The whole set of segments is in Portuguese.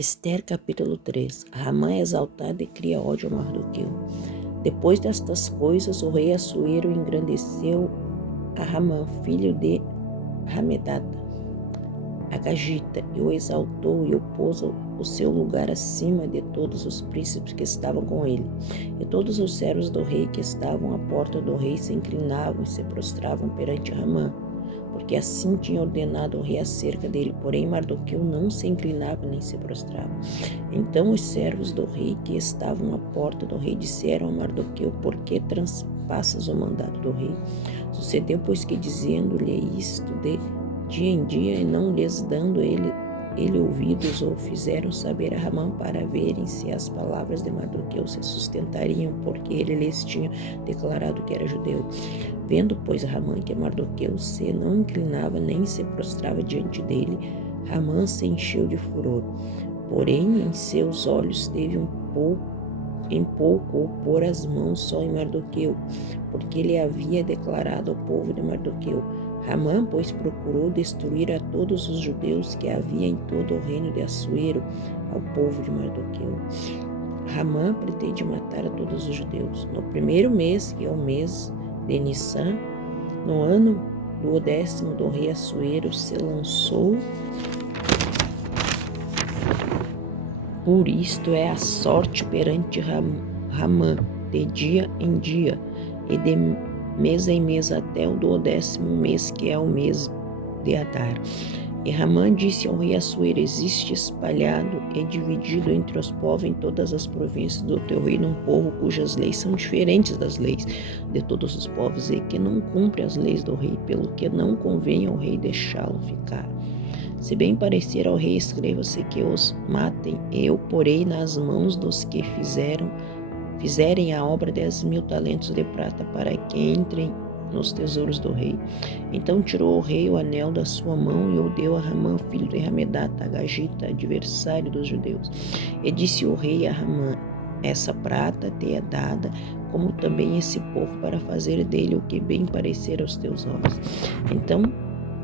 Ester capítulo 3. Ramã é exaltado e cria ódio a Mardoqueu. Depois destas coisas, o rei Assuero engrandeceu a Ramã, filho de Hamedata, Agagita, e o exaltou e o pôs o seu lugar acima de todos os príncipes que estavam com ele. E todos os servos do rei que estavam à porta do rei se inclinavam e se prostravam perante Ramã, porque assim tinha ordenado o rei acerca dele. Porém Mardoqueu não se inclinava nem se prostrava. Então os servos do rei que estavam à porta do rei disseram a Mardoqueu: por que transpassas o mandado do rei? Sucedeu, pois, que dizendo-lhe isto de dia em dia e não lhes dando ele ouvidos, ou fizeram saber a Ramã para verem se as palavras de Mardoqueu se sustentariam, porque ele lhes tinha declarado que era judeu. Vendo, pois, Ramã que Mardoqueu se não inclinava nem se prostrava diante dele, Ramã se encheu de furor. Porém, em seus olhos teve em pouco pôr as mãos só em Mardoqueu, porque ele havia declarado ao povo de Mardoqueu. Ramã, pois, procurou destruir a todos os judeus que havia em todo o reino de Assuero, ao povo de Mardoqueu. Ramã pretende matar a todos os judeus. No primeiro mês, que é o mês de Nissan, no ano do 10º do rei Assuero, se lançou. Por isto é a sorte perante Ramã, de dia em dia, e de mês em mês, até o 10º mês, que é o mês de Adar. E Ramã disse ao rei Assuero: existe espalhado e dividido entre os povos em todas as províncias do teu reino um povo cujas leis são diferentes das leis de todos os povos, e que não cumpre as leis do rei, pelo que não convém ao rei deixá-lo ficar. Se bem parecer ao rei, escreva-se que os matem, eu porei nas mãos dos que fizerem a obra 10.000 talentos de prata, para que entrem nos tesouros do rei. Então tirou o rei o anel da sua mão e o deu a Ramã, filho de Hamedata, Agagita, adversário dos judeus. E disse o rei a Ramã: essa prata te é dada, como também esse povo, para fazer dele o que bem parecer aos teus olhos. Então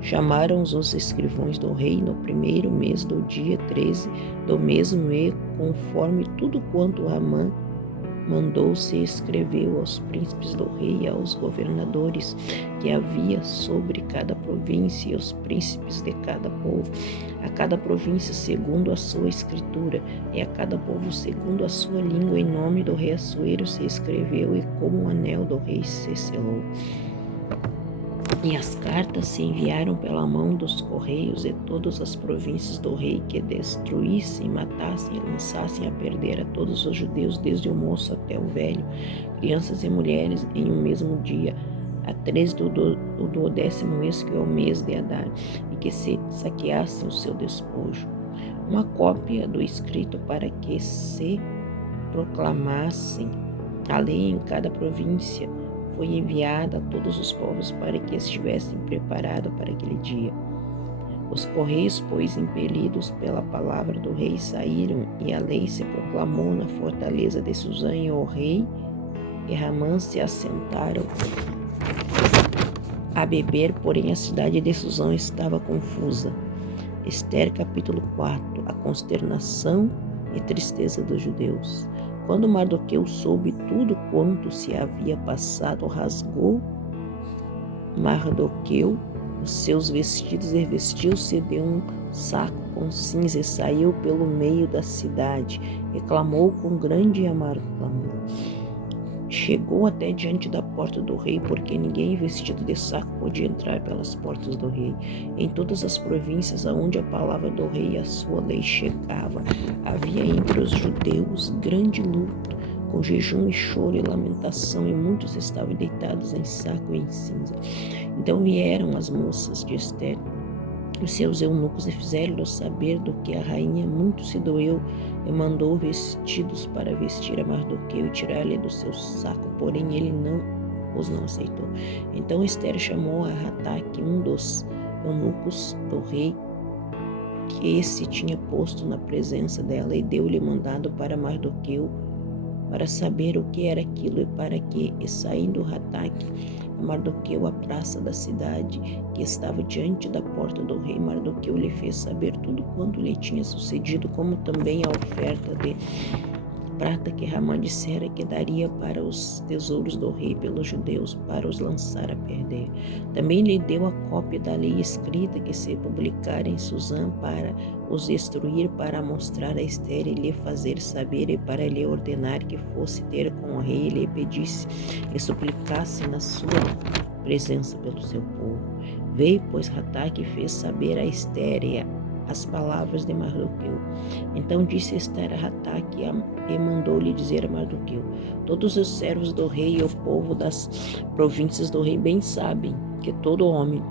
chamaram os escrivãos do rei no primeiro mês, do dia 13 do mesmo mês, conforme tudo quanto Ramã mandou, se escreveu aos príncipes do rei e aos governadores que havia sobre cada província, e aos príncipes de cada povo, a cada província segundo a sua escritura, e a cada povo segundo a sua língua. Em nome do rei Assuero se escreveu, e como o anel do rei se selou. E as cartas se enviaram pela mão dos correios de todas as províncias do rei, que destruíssem, matassem e lançassem a perder a todos os judeus, desde o moço até o velho, crianças e mulheres, em um mesmo dia, a 13 do 10º mês, que é o mês de Adar, e que se saqueassem o seu despojo. Uma cópia do escrito, para que se proclamassem a lei em cada província, foi enviada a todos os povos, para que estivessem preparados para aquele dia. Os correios, pois, impelidos pela palavra do rei, saíram, e a lei se proclamou na fortaleza de Suzã, e o rei e Ramã se assentaram a beber, porém a cidade de Suzã estava confusa. Ester capítulo 4. A consternação e tristeza dos judeus. Quando Mardoqueu soube tudo quanto se havia passado, rasgou Mardoqueu os seus vestidos e vestiu-se de um saco com cinza e saiu pelo meio da cidade e clamou com grande e amargo clamor. Chegou até diante da porta do rei, porque ninguém vestido de saco podia entrar pelas portas do rei. Em todas as províncias aonde a palavra do rei e a sua lei chegava, havia entre os judeus grande luto, com jejum e choro e lamentação, e muitos estavam deitados em saco e em cinza. Então vieram as moças de Ester, os seus eunucos, e fizeram-lhe saber do que a rainha muito se doeu, e mandou vestidos para vestir a Mardoqueu e tirar-lhe do seu saco, porém ele os não aceitou. Então Ester chamou a Hataque, um dos eunucos do rei, que esse tinha posto na presença dela, e deu-lhe mandado para Mardoqueu, para saber o que era aquilo, e para que, e saindo Hataque, Mardoqueu à praça da cidade, que estava diante da porta do rei. Mardoqueu lhe fez saber tudo quanto lhe tinha sucedido, como também a oferta de prata que Ramã dissera que daria para os tesouros do rei pelos judeus, para os lançar a perder. Também lhe deu a cópia da lei escrita que se publicara em Susã para os instruir, para mostrar a Ester e lhe fazer saber, e para lhe ordenar que fosse ter com o rei e lhe pedisse e suplicasse na sua presença pelo seu povo. Veio, pois, Rataque e fez saber a Ester as palavras de Mardoqueu. Então disse Ester a Rataque e mandou-lhe dizer a Mardoqueu: todos os servos do rei e o povo das províncias do rei bem sabem que todo homem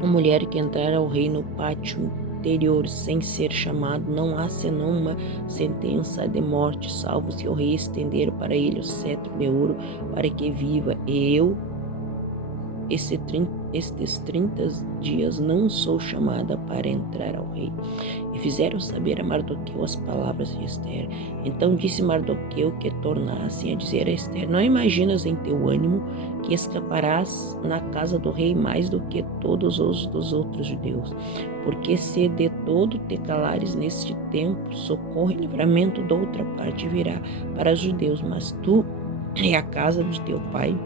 ou mulher que entrar ao rei no pátio interior sem ser chamado, não há senão uma sentença de morte, salvo se o rei estender para ele o cetro de ouro para que viva. E eu, estes 30 dias não sou chamada para entrar ao rei. E fizeram saber a Mardoqueu as palavras de Ester. Então disse Mardoqueu que tornassem a dizer a Ester: não imaginas em teu ânimo que escaparás na casa do rei mais do que todos os dos outros judeus? Porque se de todo te calares neste tempo, socorro e livramento de outra parte virá para os judeus, mas tu e a casa de teu pai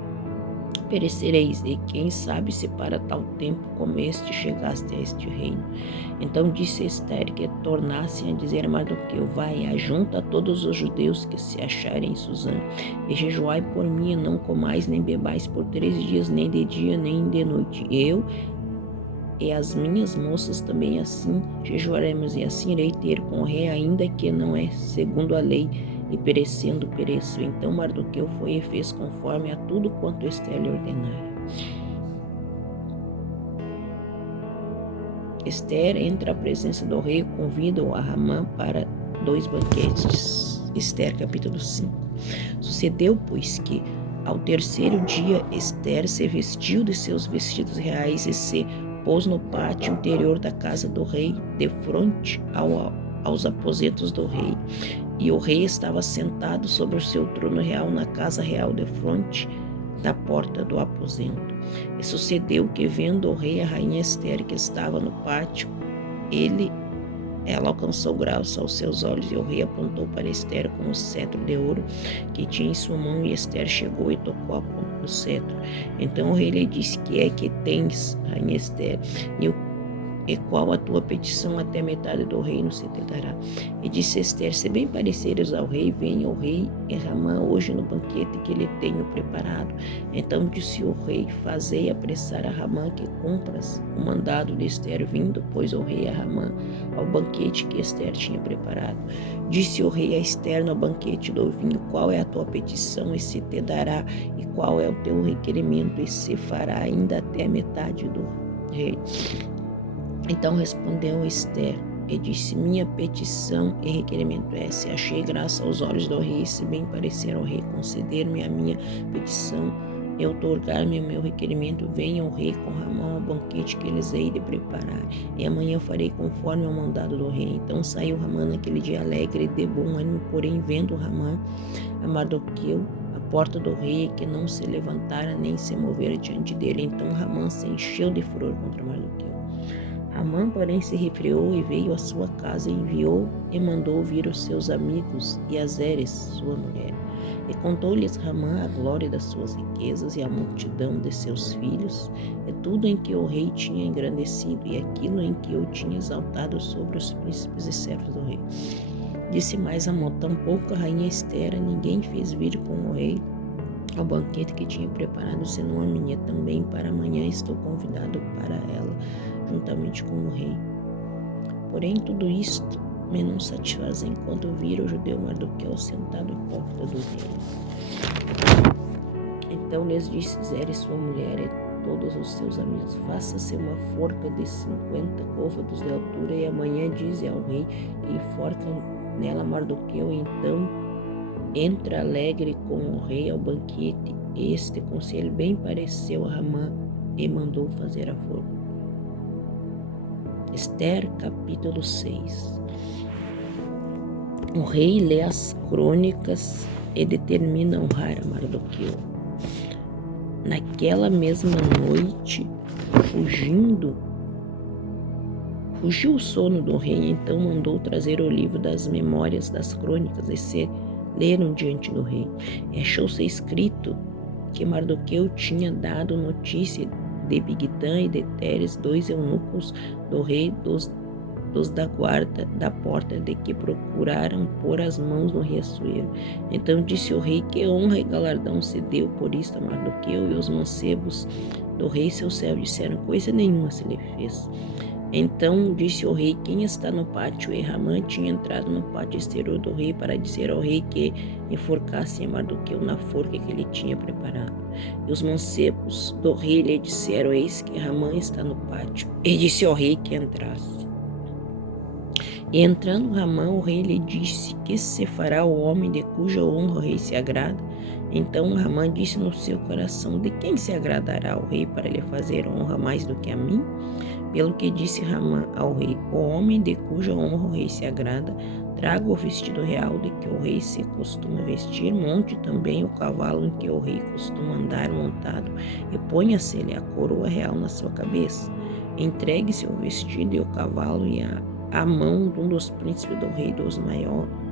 perecereis, e quem sabe se para tal tempo como este chegaste a este reino. Então disse Ester que tornassem a dizer a Mardoqueu: vai, ajunta todos os judeus que se acharem em Susã, e jejuai por mim, e não comais nem bebais por 3 dias, nem de dia nem de noite. Eu e as minhas moças também assim jejuaremos, e assim irei ter com o rei, ainda que não é segundo a lei, e perecendo pereço. Então Mardoqueu foi e fez conforme a tudo quanto Ester lhe ordenara. Ester entra à presença do rei e convida-o a Ramã para 2 banquetes. Ester capítulo 5. Sucedeu, pois, que ao 3º dia Ester se vestiu de seus vestidos reais e se pôs no pátio interior da casa do rei, de fronte aos aposentos do rei. E o rei estava sentado sobre o seu trono real na casa real, defronte da porta do aposento. E sucedeu que, vendo o rei a rainha Ester que estava no pátio, ela alcançou graça aos seus olhos, e o rei apontou para Ester com o cetro de ouro que tinha em sua mão, e Ester chegou e tocou a ponta do cetro. Então o rei lhe disse: que é que tens, rainha Ester? E qual a tua petição? Até metade do reino se te dará. E disse Ester: se bem pareceres ao rei, venha o rei e Ramã hoje no banquete que lhe tenho preparado. Então disse o rei: fazei apressar a Ramã que cumpras o mandado de Ester. Vindo, pois, o rei a Ramã ao banquete que Ester tinha preparado. Disse o rei a Ester no banquete do vinho: qual é a tua petição, e se te dará? E qual é o teu requerimento, e se fará ainda até a metade do rei? Então respondeu Ester e disse: minha petição e requerimento é: se achei graça aos olhos do rei, se bem parecer ao rei conceder-me a minha petição e outorgar-me o meu requerimento, venha o rei com Ramã ao banquete que lhes hei de preparar, e amanhã farei conforme ao mandado do rei. Então saiu Ramã naquele dia alegre e de bom ânimo, porém vendo Ramã a Mardoqueu à porta do rei, que não se levantara nem se movera diante dele, então Ramã se encheu de furor contra Mardoqueu. Ramã, porém, se refreou e veio à sua casa, e enviou e mandou vir os seus amigos e a Zeres, sua mulher. E contou-lhes Ramã a glória das suas riquezas e a multidão de seus filhos, e tudo em que o rei tinha engrandecido, e aquilo em que o tinha exaltado sobre os príncipes e servos do rei. Disse mais Ramã: tampouco a rainha Ester ninguém fez vir com o rei ao banquete que tinha preparado, senão a minha. Também para amanhã estou convidado para ela, juntamente com o rei. Porém, tudo isto me não satisfaz, enquanto vir o judeu Mardoqueu sentado à porta do rei. Então lhes disse Zeres, sua mulher, e todos os seus amigos: faça-se uma forca de 50 côvados de altura, e amanhã dize ao rei que enforca nela Mardoqueu. Então entra alegre com o rei ao banquete. Este conselho bem pareceu a Ramã, e mandou fazer a forca. Ester capítulo 6. O rei lê as crônicas e determina honrar a Mardoqueu. Naquela mesma noite, fugiu o sono do rei, então mandou trazer o livro das memórias das crônicas e se leram diante do rei. E achou-se escrito que Mardoqueu tinha dado notícia de Bigtã e de Teres, 2 eunucos do rei, dos da guarda da porta, de que procuraram pôr as mãos no reaçoeiro. Então disse o rei que honra e galardão se deu por isto a Mardoqueu, e os mancebos do rei seu servo disseram: coisa nenhuma se lhe fez. Então disse o rei: quem está no pátio? E Ramã tinha entrado no pátio exterior do rei para dizer ao rei que enforcassem a Mardoqueu na forca que ele tinha preparado. E os mancebos do rei lhe disseram: eis que Ramã está no pátio. E disse ao rei que entrasse. E entrando Ramã, o rei lhe disse: que se fará o homem de cuja honra o rei se agrada? Então Ramã disse no seu coração: de quem se agradará o rei para lhe fazer honra mais do que a mim? Pelo que disse Ramã ao rei: o homem de cuja honra o rei se agrada, traga o vestido real de que o rei se costuma vestir, monte também o cavalo em que o rei costuma andar montado, e ponha-se-lhe a coroa real na sua cabeça. Entregue-se o vestido e o cavalo e a mão de um dos príncipes do rei, dos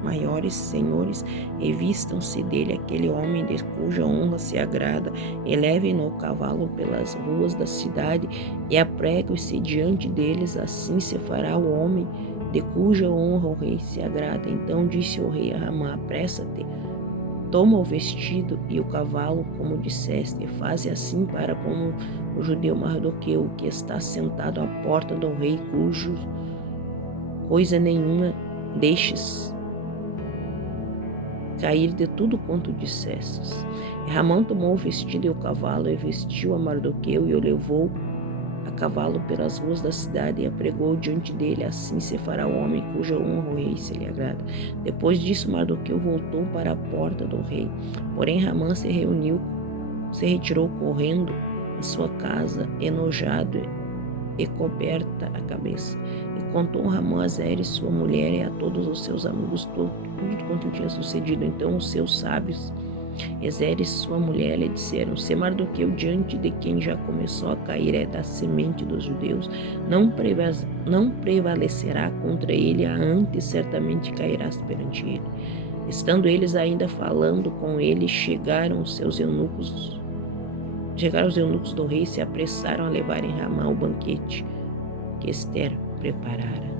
maiores senhores, e vistam-se dele aquele homem de cuja honra se agrada, e levem-no o cavalo pelas ruas da cidade, e apreguem-se diante deles, assim se fará o homem de cuja honra o rei se agrada. Então disse o rei a Ramã: apressa-te, toma o vestido e o cavalo, como disseste, e faze assim para com o judeu Mardoqueu, que está sentado à porta do rei, cujo coisa nenhuma deixes cair de tudo quanto dissestes. E Ramã tomou o vestido e o cavalo, e vestiu a Mardoqueu, e o levou a cavalo pelas ruas da cidade, e apregou diante dele: assim se fará o homem cuja honra o rei se lhe agrada. Depois disso, Mardoqueu voltou para a porta do rei. Porém Ramã se retirou correndo à sua casa, enojado e coberta a cabeça. E contou Ramã a Zeres, sua mulher, e a todos os seus amigos tudo quanto tinha sucedido. Então os seus sábios e Zeres, sua mulher, lhe disseram: se Mardoqueu, diante de quem já começou a cair, é da semente dos judeus, não prevalecerá contra ele, antes certamente cairás perante ele. Estando eles ainda falando com ele, chegaram os eunucos do rei e se apressaram a levar em Ramã o banquete que Ester preparara.